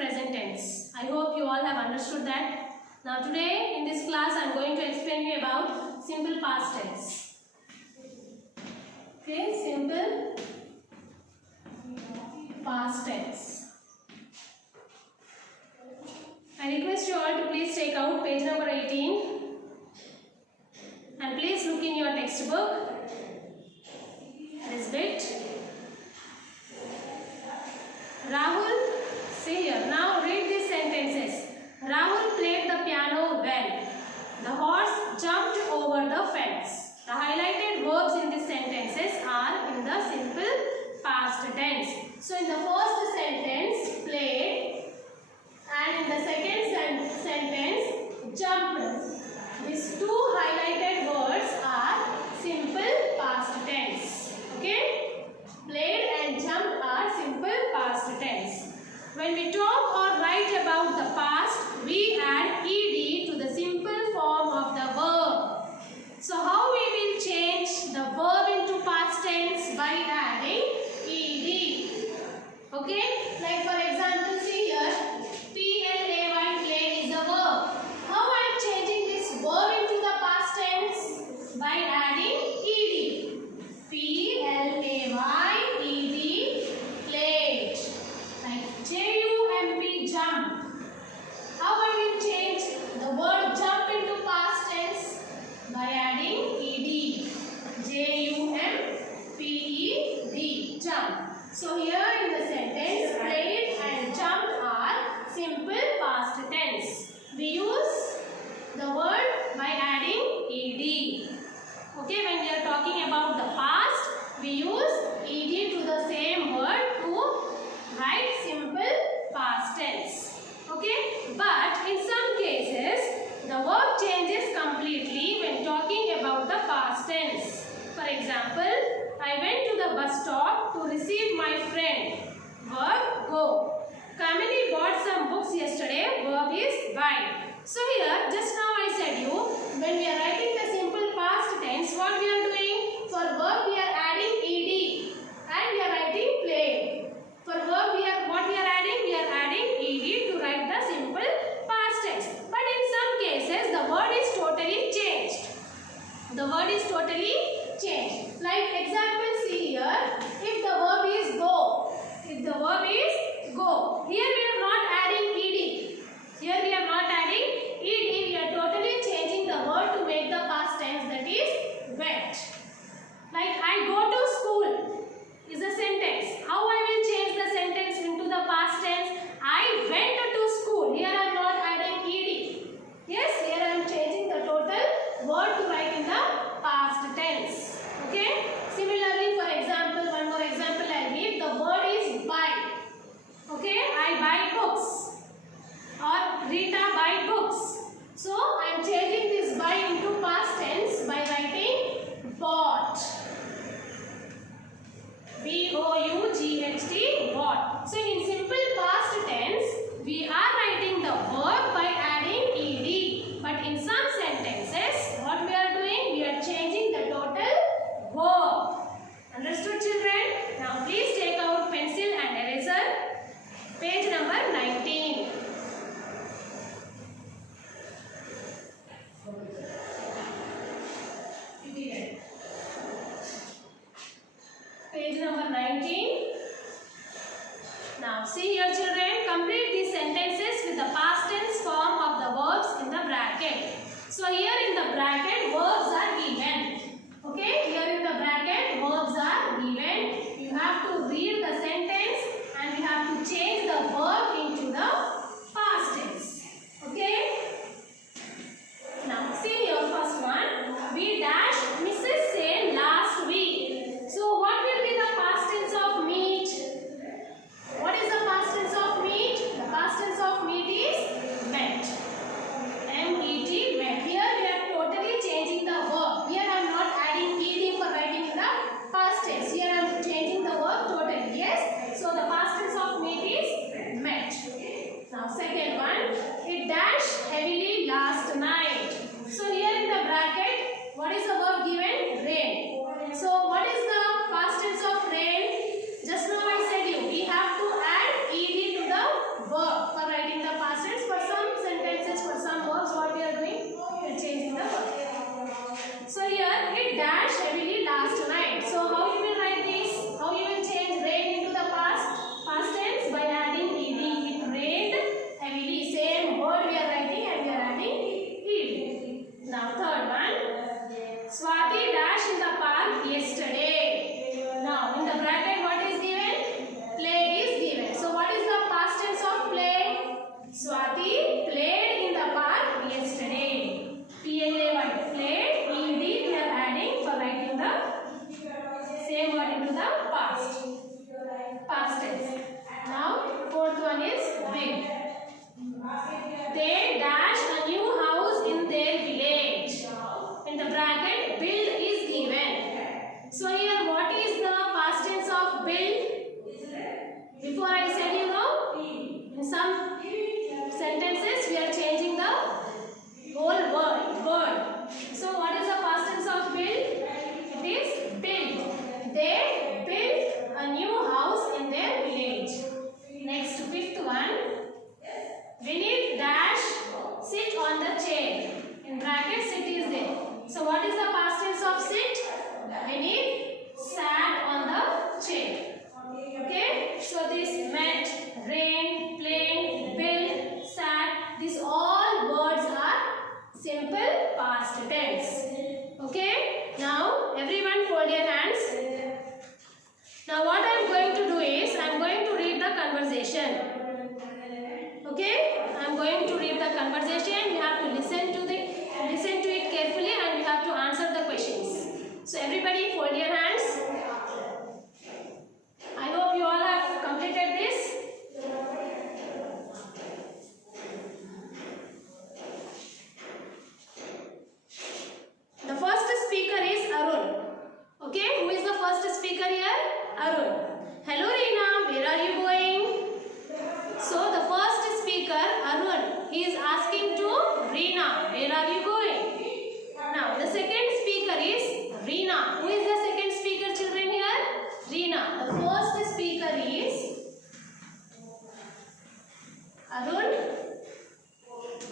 present tense. I hope you all have understood that. Now today in this class I am going to explain you about simple past tense. Okay, simple past tense. I request you all to please take out page number 18 and please look in your textbook. This bit. Rahul, see here. Now read these sentences. Rahul played the piano well. The horse jumped over the fence. The highlighted verbs in these sentences are in the simple past tense. So in the first sentence, played, and in the second sentence, jumped. These two highlighted words are simple past tense. Okay? Played and jumped are simple past tense. When we talk or write about the past, we add ed to the simple form of the verb. So how we will change the verb into past tense? By adding ed. Okay? Like for example, see here, play, play is a verb. How I am changing this verb into the past tense? By adding ed. play, played. Like jump, jump. How I will change the word jump into past tense? By adding ed. jump, jump. So here in the sentence, played and jumped are simple past tense. We use the word by adding ed. Okay, when we are talking about the past, we use ed to the same word to write simple past tense. Okay, but in some cases, the verb changes completely when talking about the past tense. For example, I went to the bus stop to receive my friend. Verb go. Kamini bought some books yesterday. Verb is buy. So here, just now I said you, when we are writing the simple past tense, what we are doing? For verb we are adding ed and we are writing played. For verb what we are adding? We are adding ed to write the simple past tense. But in some cases, the word is totally changed. The word is totally changed. Like example, see here, if the verb is go. If the verb is go. Here we are not adding ed. Here we are not adding ed. We are totally changing the word to make the past tense, that is went. Like I go to school is a sentence. How I will change the sentence into the past tense? I went to school. Here I am not adding ed. Yes, here I am changing the total word to write in the past tense. Okay. Similarly, for example, one more example I give. The word is buy. Okay. I buy books. Or Rita buy books. So I am changing this buy into past tense by writing bought. B-O-U-G-H-T, bought. So in simple past tense, we are writing the verb by adding ed. But in some sentences, what we are doing? We are changing the total verb. Understood, children? Now please take out pencil and eraser. Page number 19. Page number 19. Now see here, children, complete these sentences with the past tense form of the verbs in the bracket. So here in the bracket, verbs are given. Okay, here in the bracket, verbs are given. You have to read the sentence and you have to change the verb into the past tense. Okay. Now see here, first one. We dashed Mrs. Sen last week. So what will be the past tense of meet? What is the past tense of meet? The past tense of meet is met. M-E-T, met. Here we are totally changing the verb. Here I am not adding ed for writing in the past tense. Here I am changing the verb totally. Yes. So the past tense of meet is Before I said, you know, in some sentences we are changing the whole word. So what is the past tense of build? It is built. They built a new house in their village. Next, fifth one. Vinith dash sit on the chair. In brackets it is there. So what is the past tense of sit? Vinith sat on the chair. Okay, so this met, rain, plane, built, sat, these all words are simple past tense. Okay, now everyone fold your hands. Now what I am going to do is, I am going to read the conversation. Okay, I am going to read the conversation. You have to listen to it carefully and you have to answer the questions. So everybody fold your hands. I hope you all have completed this. The first speaker is Arun. Okay, who is the first speaker here? Arun. Hello Reena, where are you going? So the first speaker, Arun, he is asking to Reena, where are you going? Now the second speaker is Reena. Who is the second speaker, children, here? Reena. The first speaker is Arun.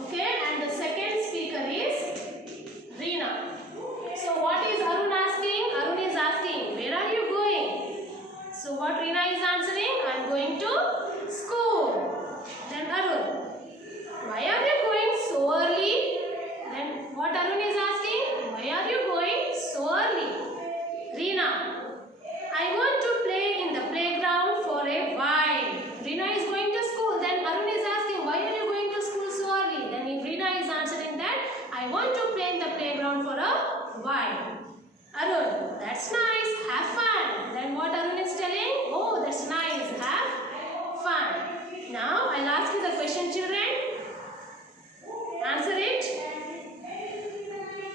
Okay, and the second speaker is Reena. So what is Arun asking? Arun is asking, where are you going? So what Reena is answering? I am going to school. Then Arun, why are you going so early? Then what Arun is asking? Why are you going so early? Reena, I want to play in the playground for a while. Reena is going to school. Then Arun is asking, why are you going to school so early? Then if Reena is answering that, I want to play in the playground for a while. Arun, that's nice. Have fun. Then what Arun is telling? Oh, that's nice. Have fun. Now I'll ask you the question, children. Answer it.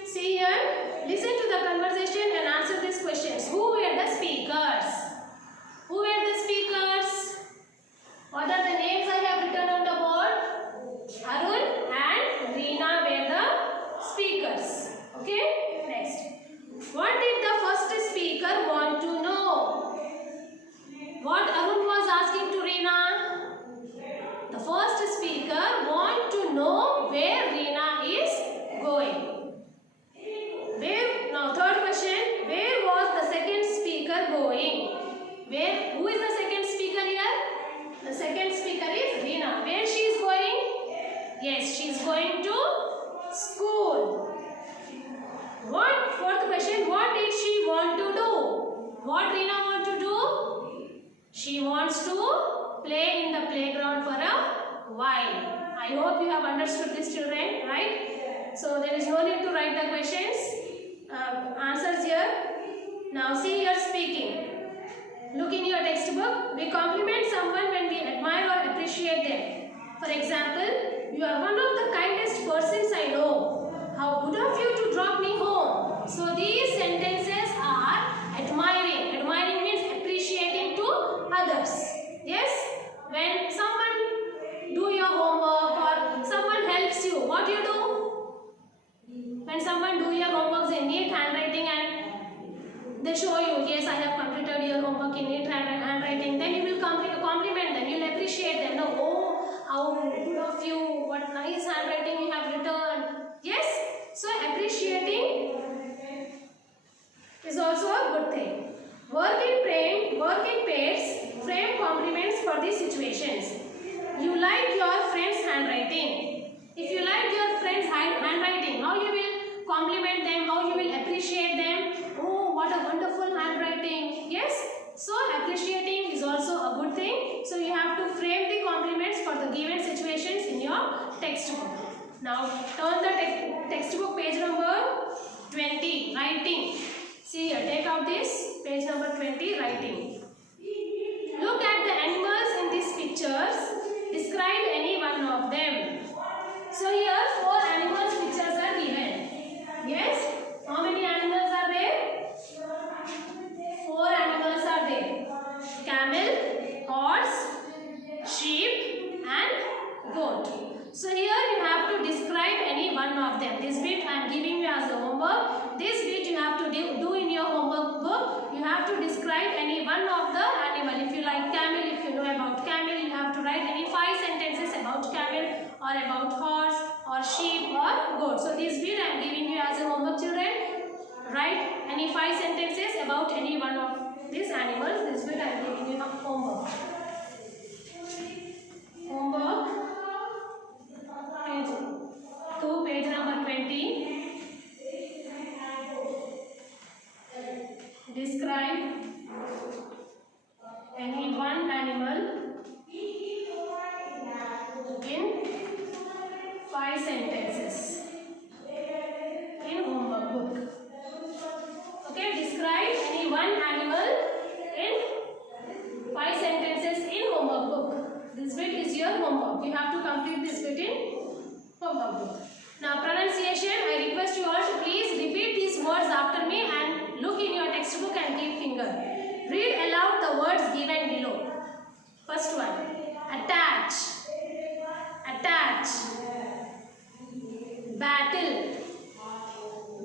See here. Listen to the conversation and answer these questions. Who were the speakers? Who were the speakers? What are the names I have written on the board? Arun and Reena were the speakers. Okay? Next. What did the first speaker want to know? What Arun was asking to Reena? The first speaker want to know where Reena is going. Now third question, where was the second speaker going? Who is the second speaker here? The second speaker is Reena. Where she is going? Yes, she is going to school. Fourth question, what did she want to do? What Reena want to do? She wants to play in the playground for a while. I hope you have understood this, children, right? So there is no need to write the questions. Answers here. Now see here speaking. Look in your textbook. We compliment someone when we admire or appreciate them. For example, you are one of the kindest persons I know. How good of you to drop me home. So these sentences are admiring. Admiring means appreciating to others. Yes? When someone do your homework or someone helps you, what do you do? When someone do your homework in neat handwriting and they show you, yes, I have completed your homework in neat handwriting, then you will compliment them, you will appreciate them. No, oh, how good of you, what nice handwriting you have written. Yes? So appreciating is also a good thing. Work in pairs, frame compliments for these situations. You like your friend's handwriting. If you like your friend's handwriting, how you will compliment them, how you will appreciate them. Oh, what a wonderful handwriting. Yes? So appreciating is also a good thing. So you have to frame the compliments for the given situations in your textbook. Now turn the textbook page number 20, writing. See here, take out this page number 20, writing. Look at the animals in these pictures. Describe any one of them. So here 4 animals pictures are given. Yes? How many animals are there? 4 animals are there. Camel, horse, or about horse or sheep or goat. So this bit I am giving you as a homework, children. Write any 5 sentences about any one of these animals. This bit I am giving you homework. Homework page 2, page number 20. Describe any one animal in 5 sentences in homework book. Okay, describe any one animal in 5 sentences in homework book. This bit is your homework. You have to complete this bit in homework book. Now pronunciation, I request you all to please repeat these words after me and look in your textbook and keep finger. Read aloud the words given below. First one, attach, attach, battle,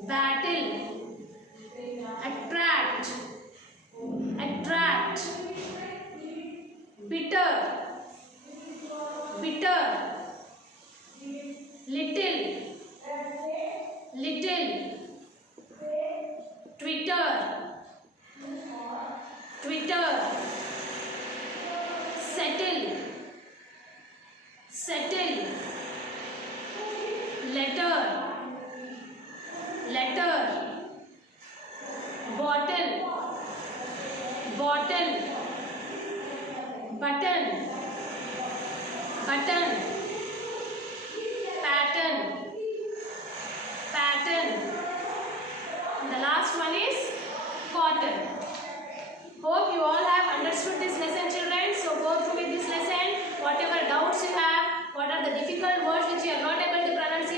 battle, attract, attract, bitter, bitter, little, little, Twitter, Twitter, settle, settle, letter, letter, bottle, bottle, button, button, pattern, pattern. And the last one is cotton. Hope you all have understood this lesson, children. So go through with this lesson. Whatever doubts you have, what are the difficult words which you are not able to pronounce